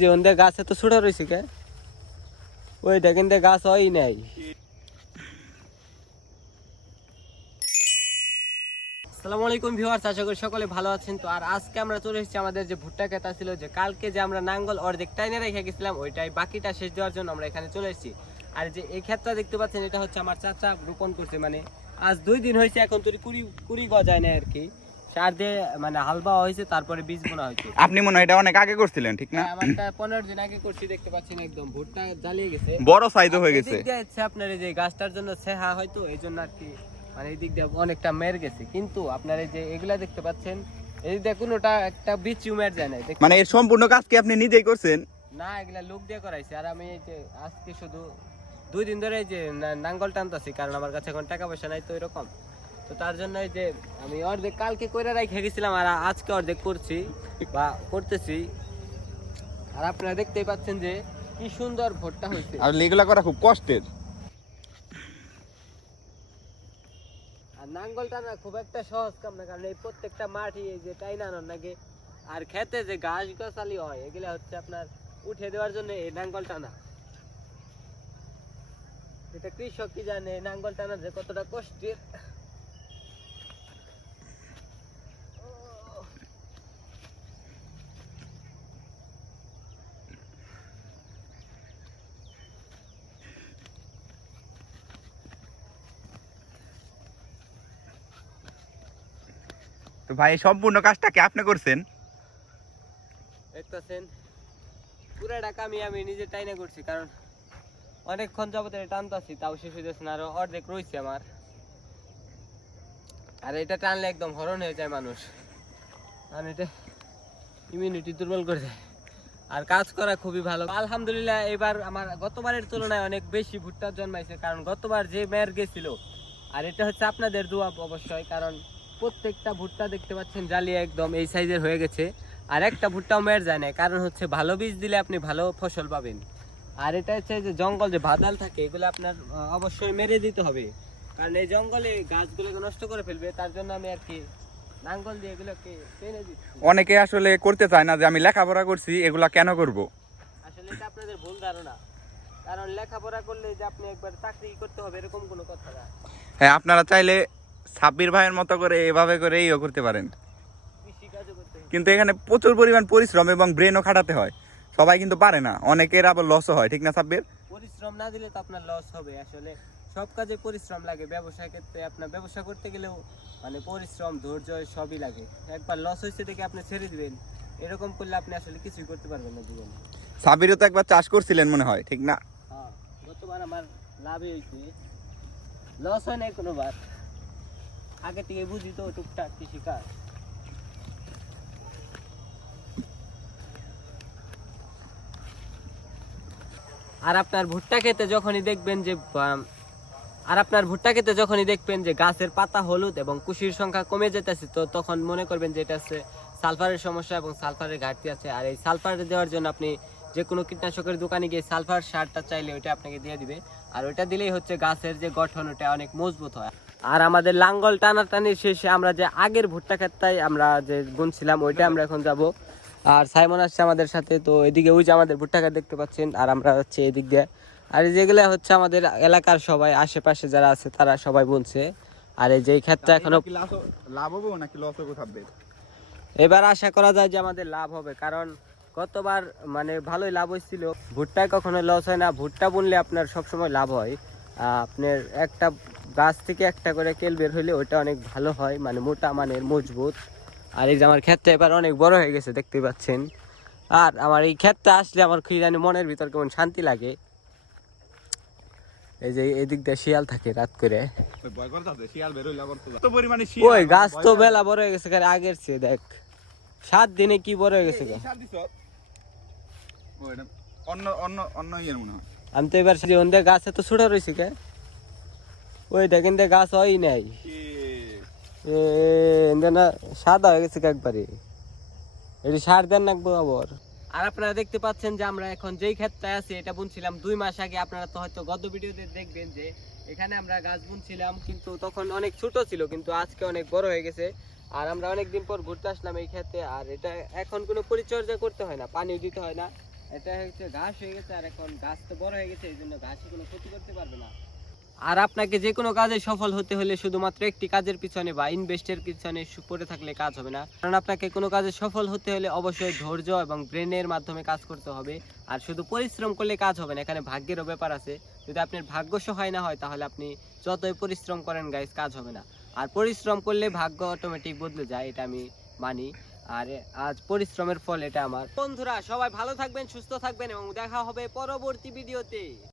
যে ওদের গাছে তো ছোট রয়েছে কে ওই দেখেন গাছ হয় নাই। আসসালামু আলাইকুম ভিউয়ার্স, আশা করি সকলে ভালো আছেন। তো আর আজকে আমরা চলে এসেছি আমাদের যে ভুট্টা ক্ষেত ছিল, যে কালকে যে আমরা নাঙ্গল অর্ধেক টাইনে রেখে গেছিলাম, ওইটাই বাকিটা শেষ দেওয়ার জন্য আমরা এখানে চলে এসেছি। আর যে এই ক্ষেতটা দেখতে পাচ্ছেন, এটা হচ্ছে আমার চাচা রোপণ করছে। মানে আজ 2 দিন হয়েছে, এখন তো কুড়ি গজায় না আর কি। সার দিয়ে মানে হাল বাওয়া হয়েছে, তারপরে বীজ বোনা হয়েছে। আপনি মনে হয় এটা অনেক আগে করছিলেন, ঠিক না? আমারটা 15 দিন আগে করছি, দেখতে পাচ্ছেন একদম ভুট্টা জ্বালিয়ে গেছে, বড় সাইজও হয়ে গেছে। আপনার এই যে গাছটার জন্য ছেহা হয়তো এই জন্য আর কি, মানে এই দিক দিয়ে অনেকটা মের গেছে। কিন্তু আপনার এই যে এগুলা দেখতে পাচ্ছেন, এই দিক দিয়ে কোনোটা একটা বিচু মের যায় না। মানে এর সম্পূর্ণ কাজ কি আপনি নিজেই করছেন? না, এগুলা লোক দিয়ে করাইছে। আর আমি এই যে আজকে শুধু 2 দিন ধরে এই যে নাঙ্গল টানতাছি, কারণ আমার কাছে এখন টাকা পয়সা নাই তো এরকম। তো তার জন্য এই যে আমি অর্ধেক কালকে কইরা রেখে গেছিলাম, আর আজকে অর্ধেক করছি বা করতেছি। আর আপনারা দেখতেই পাচ্ছেন যে কি সুন্দর ভুট্টা হয়েছে। আর এগুলা করা খুব কষ্টের। আর নাঙ্গল টানা খুব একটা সহজ কাম না, কারণ এই প্রত্যেকটা মাটি এই যে টাইনা আনার নাকি, আর খেতে যে ঘাস গাছালি হয় এগুলা হচ্ছে আপনার উঠে দেওয়ার জন্য এই নাঙ্গল টানা। এটা কৃষক কি জানে নাঙ্গল টানা যে কতটা কষ্টের। তো ভাই সম্পূর্ণ কাজটা কি আপনি করছেন? দেখতেছেন পুরাটা কামি আমি নিজে টাইনা করছি, কারণ অনেকক্ষণ যাবত টানতাছি, তাও শেষ হয়ে যাচ্ছে না, আরো অর্ধেক রয়েছে আমার। আর এটা টানলে একদম হরণ হয়ে যায় মানুষ, কারণ এটা ইমিউনিটি দুর্বল করে দেয়। আর কাজ করা খুবই ভালো আলহামদুলিল্লাহ। এবার আমার গতবারের তুলনায় অনেক বেশি ভুট্টা জন্মাইছে, কারণ গতবার যে মেয়ের গেছিল, আর এটা হচ্ছে আপনাদের দোয়া অবশ্যই, কারণ প্রত্যেকটা ভুট্টা দেখতে পাচ্ছেন জ্বালিয়ে একদম এই সাইজের হয়ে গেছে। আর একটা ভুট্টাও মেয়ের যায় না, কারণ হচ্ছে ভালো বীজ দিলে আপনি ভালো ফসল পাবেন। আর এটা হচ্ছে যে জঙ্গল যে বাদাল থাকে, এগুলো আপনার অবশ্যই মেরে দিতে হবে, কারণ এই জঙ্গলে গাছগুলোকে নষ্ট করে ফেলবে। তার জন্য আমি আর কি নাঙ্গল দিয়ে এগুলোকে টেনে দিচ্ছি। অনেকে আসলে করতে চায় না যে আমি লেখাপড়া করছি, এগুলা কেন করব। আসলে এটা আপনাদের ভুল ধারণা, কারণ লেখাপড়া করলে যে আপনি একবার চাকরি করতে হবে এরকম কোনো কথা না। হ্যাঁ, আপনারা চাইলে সাব্বির ভাইয়ের মতো করে এভাবে করে ইয়ে করতে পারেন, কৃষিকাজও করতে হবে। কিন্তু এখানে প্রচুর পরিমাণ পরিশ্রম এবং ব্রেনও খাটাতে হয়। সবাই কিন্তু পারে না, অনেকের আবার লসও হয়, ঠিক না সাব্বির? পরিশ্রম না দিলে তো আপনার লস হবে। আসলে সব কাজে পরিশ্রম লাগে। ব্যবসার ক্ষেত্রে আপনার ব্যবসা করতে গেলেও মানে পরিশ্রম ধৈর্য সবই লাগে। একবার লস হয়েছে দেখে আপনি ছেড়ে দিবেন, এরকম করলে আপনি আসলে কিছুই করতে পারবেন না জীবনে। সাব্বিরও তো একবার চাষ করছিলেন মনে হয়, ঠিক না? হ্যাঁ, গতবার আমার লাভই হয়েছে, লস হয় নাই কোনোবার। আগে থেকে বুঝি তো টুকটাক কৃষিকাজ। আর আপনার ভুট্টা খেতে যখনই দেখবেন যে গাছের পাতা হলুদ এবং কুশির সংখ্যা কমে যেতেছে, তো তখন মনে করবেন যে এটা হচ্ছে সালফারের সমস্যা এবং সালফারের ঘাটতি আছে। আর এই সালফার দেওয়ার জন্য আপনি যে কোনো কীটনাশকের দোকানে গিয়ে সালফার সারটা চাইলে ওইটা আপনাকে দিয়ে দিবে। আর ওইটা দিলেই হচ্ছে গাছের যে গঠন ওটা অনেক মজবুত হয়। আর আমাদের লাঙ্গল টানাটানির শেষে আমরা যে আগের ভুট্টা ক্ষেতটাই আমরা যে বুনছিলাম, ওইটা আমরা এখন যাব। আর সাইমন আসছে আমাদের সাথে। তো এদিকে ওই যে আমাদের ভুট্টা ক্ষেত দেখতে পাচ্ছেন, আর আমরা হচ্ছে এদিক দিয়ে। আর যেগুলো হচ্ছে আমাদের এলাকার সবাই আশেপাশে যারা আছে তারা সবাই বুনছে। আর এই যে ক্ষেতটা এখনো লাভ হবে নাকি লস হবে? এবার আশা করা যায় যে আমাদের লাভ হবে, কারণ গতবার মানে ভালোই লাভ হয়েছিল। ভুট্টায় কখনো লস হয় না। ভুট্টা বুনলে আপনার সবসময় লাভ হয়। আপনার একটা গাছ থেকে একটা করে কেল বের হইলে ওইটা অনেক ভালো হয়, মানে মোটা মানের মজবুত। আর এই যে আমার ক্ষেতটা এবার অনেক বড় হয়ে গেছে দেখতে পাচ্ছেন। আর আমার এই ক্ষেতটা আসলে আমার কি জানি মনের ভিতর কেমন শান্তি লাগে। এই যে এদিক দিয়ে শিয়াল থাকে রাত করে, ওই গাছ তো বেলা বড় হয়ে গেছে আগের চেয়ে। দেখ 7 দিনে কি বড় হয়ে গেছে। আমি তো এবার ওদের গাছে তো ছোট রয়েছে কে ওই দেখেন গাছ হয় নাই, না সাদা হয়ে গেছে একবারে। এটি সার দেন রাখবো আবার। আর আপনারা দেখতে পাচ্ছেন যে আমরা এখন যেই ক্ষেতটায় আছি এটা বুনছিলাম 2 মাস আগে। আপনারা তো হয়তো গত ভিডিওতে দেখবেন যে এখানে আমরা গাছ বুনছিলাম, কিন্তু তখন অনেক ছোট ছিল, কিন্তু আজকে অনেক বড় হয়ে গেছে। আর আমরা অনেকদিন পর ঘুরতে আসলাম এই ক্ষেতে। আর এটা এখন কোনো পরিচর্যা করতে হয় না, পানিও দিতে হয় না, এটা হচ্ছে ঘাস হয়ে গেছে, আর এখন গাছ তো বড় হয়ে গেছে, এই জন্য ঘাসে কোনো ক্ষতি করতে পারবে না। আর আপনাকে যে কোনো কাজে সফল হতে হলে শুধুমাত্র একটি কাজের পিছনে বা ইনভেস্টের পিছনে পড়ে থাকলে কাজ হবে না। কারণ আপনাকে কোনো কাজে সফল হতে হলে অবশ্যই ধৈর্য এবং ব্রেনের মাধ্যমে কাজ করতে হবে। আর শুধু পরিশ্রম করলে কাজ হবে না, এখানে ভাগ্যেরও ব্যাপার আছে। যদি আপনার ভাগ্য সহায় না হয় তাহলে আপনি যতই পরিশ্রম করেন গাইস, কাজ হবে না। আর পরিশ্রম করলে ভাগ্য অটোমেটিক বদলে যায়, এটা আমি মানি। আর আজ পরিশ্রমের ফল এটা আমার। বন্ধুরা সবাই ভালো থাকবেন, সুস্থ থাকবেন এবং দেখা হবে পরবর্তী ভিডিওতে।